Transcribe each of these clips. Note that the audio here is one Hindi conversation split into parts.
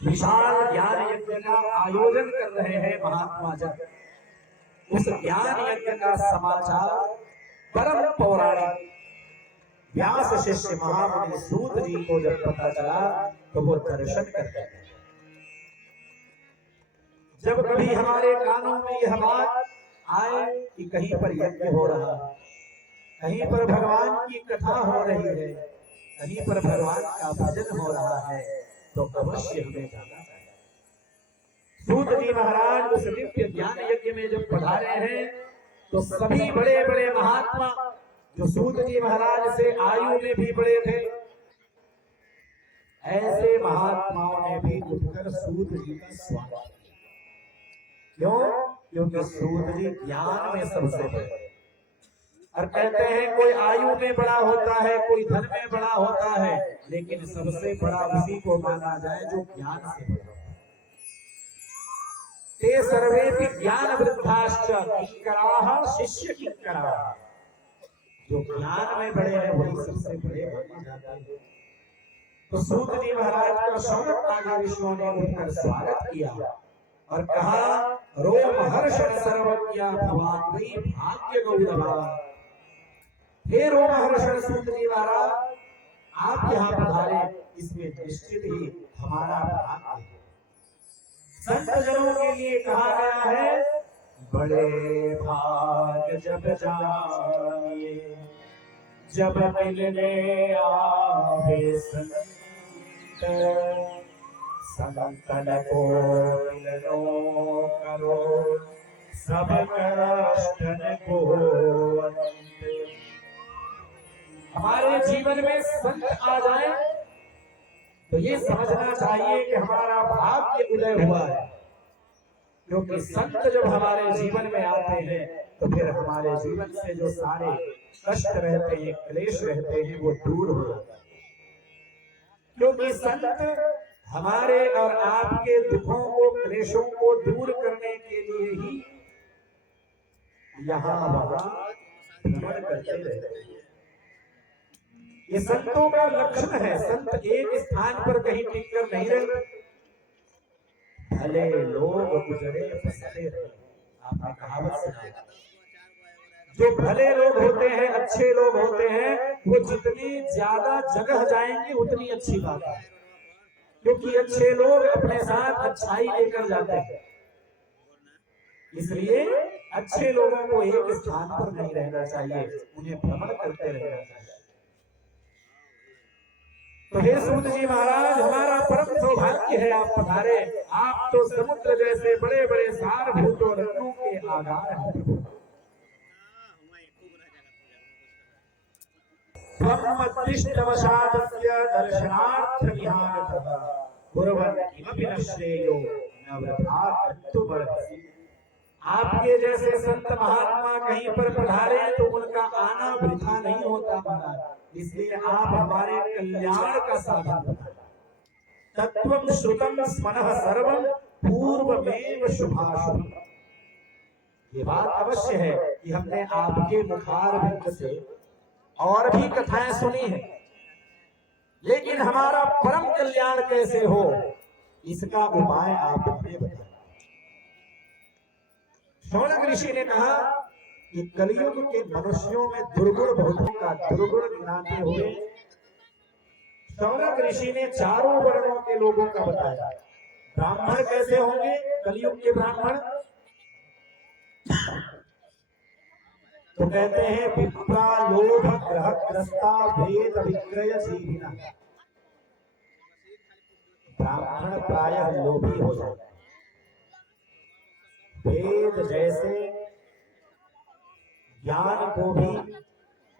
विशाल ज्ञान यज्ञ का आयोजन कर रहे हैं महात्मा जन। उस ज्ञान यज्ञ का समाचार परम पौराणिक व्यास शिष्य महामुनि सूत जी को जब पता चला तो वो दर्शन करते हैं। जब कभी हमारे कानों में यह बात आए कि कहीं पर यज्ञ हो रहा है, कहीं पर भगवान की कथा हो रही है, कहीं पर भगवान का भजन हो रहा है, तो अवश्य हमें जाना चाहिए। सूत जी महाराज उस दिव्य ज्ञान यज्ञ में जब पधारे हैं तो सभी बड़े बड़े महात्मा जो सूत जी महाराज से आयु में भी बड़े थे, ऐसे महात्माओं ने भी उठकर सूत जी का स्वागत किया। क्यों? क्योंकि सूत जी ज्ञान में सबसे बड़े। और कहते हैं कोई आयु में बड़ा होता है, कोई धन में बड़ा होता है, लेकिन सबसे बड़ा उसी को माना जाए जो ज्ञान से बड़ा। ते सर्वेपि ज्ञान वृद्धाश्च किंकराः शिष्य किंकराः। जो ज्ञान में बड़े हैं वही सबसे बड़े माने जाते हैं। तो सूत जी महाराज का शौनक आदि ऋषियों ने उनका स्वागत किया और कहा, रोम हर्षण सर्वज्ञ भगवान वही भाग्य गौरवा। हे रोम हर्षण सूत जी महाराज, आप यहाँ पधारे, इसमें निश्चित ही हमारा भाग्य है। संत जनों के लिए कहा गया है, बड़े भाग जब जानिए जब मिलने आवे संत, संतन को मिलनो करो सब कष्टन को अंत। हमारे जीवन में संत आ जाए तो ये समझना चाहिए कि हमारा भाग्य उदय हुआ है, क्योंकि संत जब हमारे जीवन में आते हैं तो फिर हमारे जीवन से जो सारे कष्ट रहते हैं, क्लेश रहते हैं, वो दूर हो जाते हैं। क्योंकि संत हमारे और आपके दुखों को, क्लेशों को दूर करने के लिए ही यहाँ वहां भ्रमण करते रहते हैं। ये संतों का लक्षण है। संत एक स्थान पर कहीं टिक कर नहीं रहते। भले लोग गुजरे बसते रहे, आपने कहावत सुनी। जो भले लोग होते हैं, अच्छे लोग होते हैं, वो जितनी ज्यादा जगह जाएंगे उतनी अच्छी बात है, क्योंकि अच्छे लोग अपने साथ अच्छाई लेकर जाते हैं। इसलिए अच्छे लोगों को एक स्थान पर नहीं रहना चाहिए, उन्हें भ्रमण करते रहना चाहिए। तो हे सूत जी महाराज, हमारा परम सौभाग्य है आप पधारे। आप तो समुद्र जैसे बड़े बड़े सारभूतों रत्नों के आधार हैं। ब्रह्मदृष्टवशादस्य दर्शनार्थमिहागतः कुर्वन् किमपि न श्रेयो न वृथा बर्हसि। आपके जैसे संत महात्मा कहीं पर पधारे तो उनका आना वृथा नहीं होता महाराज। इसलिए आप हमारे कल्याण का साधन बनाए। तत्वं श्रुतं स्मनः सर्वं पूर्वमेव शुभाशुभम्। ये बात अवश्य है कि हमने आपके मुखारविंद से और भी कथाएं सुनी है, लेकिन हमारा परम कल्याण कैसे हो, इसका उपाय आप हमें बताएं। शौनक ऋषि ने कहा कि कलयुग के मनुष्यों में दुर्गुण बहुतों का दुर्गुण गिनाते हुए शौनक ऋषि ने चारों वर्णों के लोगों का बताया। ब्राह्मण कैसे होंगे कलयुग के ब्राह्मण? तो कहते हैं विप्रा लोभ ग्रहग्रस्ता भेद विक्रय जीविना। ब्राह्मण प्रायः लोभी हो जाते हैं। वेद जैसे ज्ञान को भी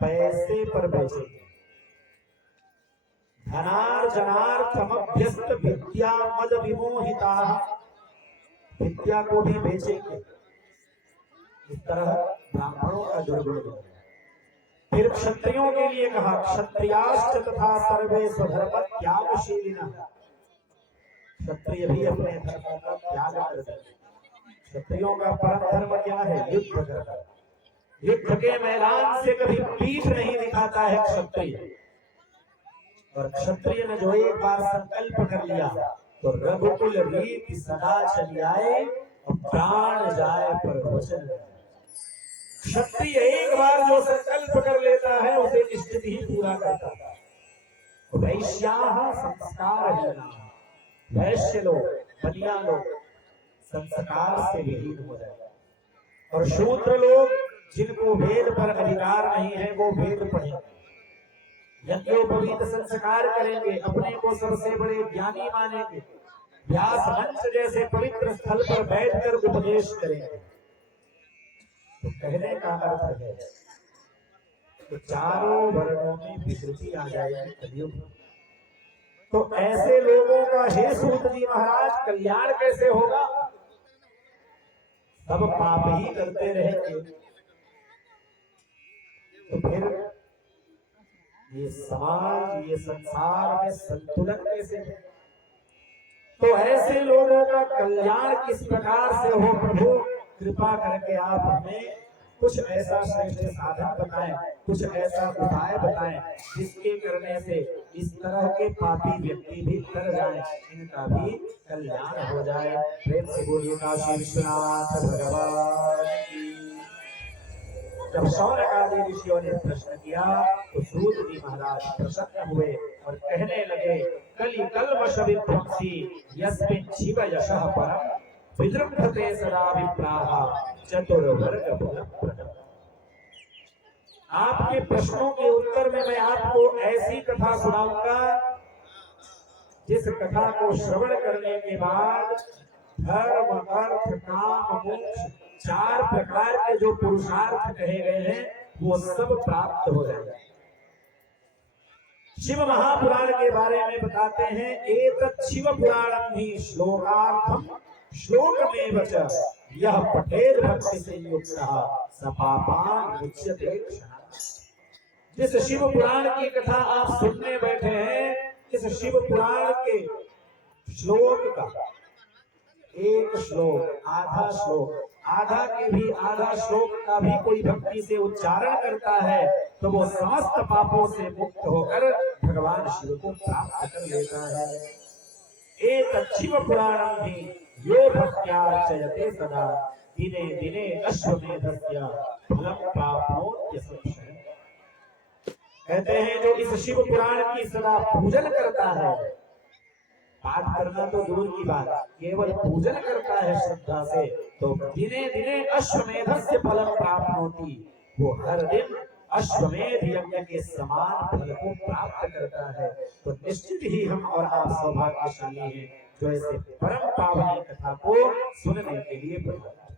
पैसे पर बेचेंगे। धनार्जनार्थमभ्यस्त विद्या मद विमोहिता, विद्या को भी बेचेंगे। इस तरह ब्राह्मणों का दुर्गुण है। फिर क्षत्रियों के लिए कहा, क्षत्रियाश्च तथा सर्वे स्वधर्म त्यागशीलिनः। क्षत्रिय भी अपने धर्म का त्याग करते हैं। क्षत्रियों का परम धर्म क्या है? युद्ध करना। युद्ध के मैदान से कभी पीठ नहीं दिखाता है क्षत्रिय। और क्षत्रिय ने जो एक बार संकल्प कर लिया तो रघुकुल रीति सदा चली आए और प्राण जाए पर वचन। क्षत्रिय एक बार जो संकल्प कर लेता है उसे निश्चित ही पूरा करता है। वैश्याः संस्कारहीना, वैश्य लोग, बनिया लोग संस्कार से विहीन हो जाए, और शूद्र लोग जिनको वेद पर अधिकार नहीं है वो वेद पढ़ेंगे, यज्ञोपवीत संस्कार करेंगे, अपने को सबसे बड़े ज्ञानी मानेंगे, व्यास मंच जैसे पवित्र स्थल पर बैठकर उपदेश करेंगे। तो कहने का अर्थ है तो चारों वर्णों में विकृति आ जाएगी कलयुग। तो ऐसे लोगों का हे सूत जी महाराज कल्याण कैसे होगा? सब पाप ही करते रहेंगे, तो फिर ये समाज, ये संसार में संतुलन कैसे है? तो ऐसे लोगों का कल्याण किस प्रकार से हो? प्रभु कृपा करके आप हमें कुछ ऐसा श्रेष्ठ साधन बताएं, कुछ ऐसा उपाय बताएं जिसके करने से इस तरह के पापी व्यक्ति भी तर जाएं, इनका भी कल्याण हो जाए। प्रेम से बोलिए काशी विश्वनाथ भगवान की। जब शौनक आदि ऋषियों ने प्रश्न किया तो सूत जी महाराज प्रसन्न हुए और कहने लगे, कलि कल्मष विध्वंसी यस्मिन् जीव यशः परम विजृंभते सदा विप्राः चतुर्वर्ग फलप्रदम्। आपके प्रश्नों के उत्तर में मैं आपको ऐसी कथा सुनाऊंगा जिस कथा को श्रवण करने के बाद धर्म, अर्थ, काम, मोक्ष, चार प्रकार के जो पुरुषार्थ कहे गए हैं वो सब प्राप्त हो जाएगा। शिव महापुराण के बारे में बताते हैं, एतत् शिव पुराणं ही श्लोकार्थम श्लोक में वच यह पठेर भक्ति से युक्तः स पापान् मुच्यते क्षणात्। जिस शिव पुराण की कथा आप सुनने बैठे हैं, इस शिव पुराण के श्लोक का एक श्लोक, आधा श्लोक, आधा के भी आधा श्लोक का भी कोई भक्ति से उच्चारण करता है तो वो समस्त पापों से मुक्त होकर भगवान शिव को प्राप्त कर लेता है। एतत् शिव पुराणं ही यो भक्त्यार्चयते सदा दिने दिने अश्वमेधस्य फलं प्राप्नोति संशयम्। कहते हैं जो इस शिव पुराण की सदा पूजन करता है, पाठ करना तो दूर की बात, केवल पूजन करता है श्रद्धा से, तो दिने दिने अश्वमेधस्य फलं प्राप्नोति, वो हर दिन अश्वमेध यज्ञ के समान फल को प्राप्त करता है। तो निश्चित ही हम और आप सौभाग्यशाली हैं जो ऐसे परम पावनी कथा को सुनने के लिए प्रयत्न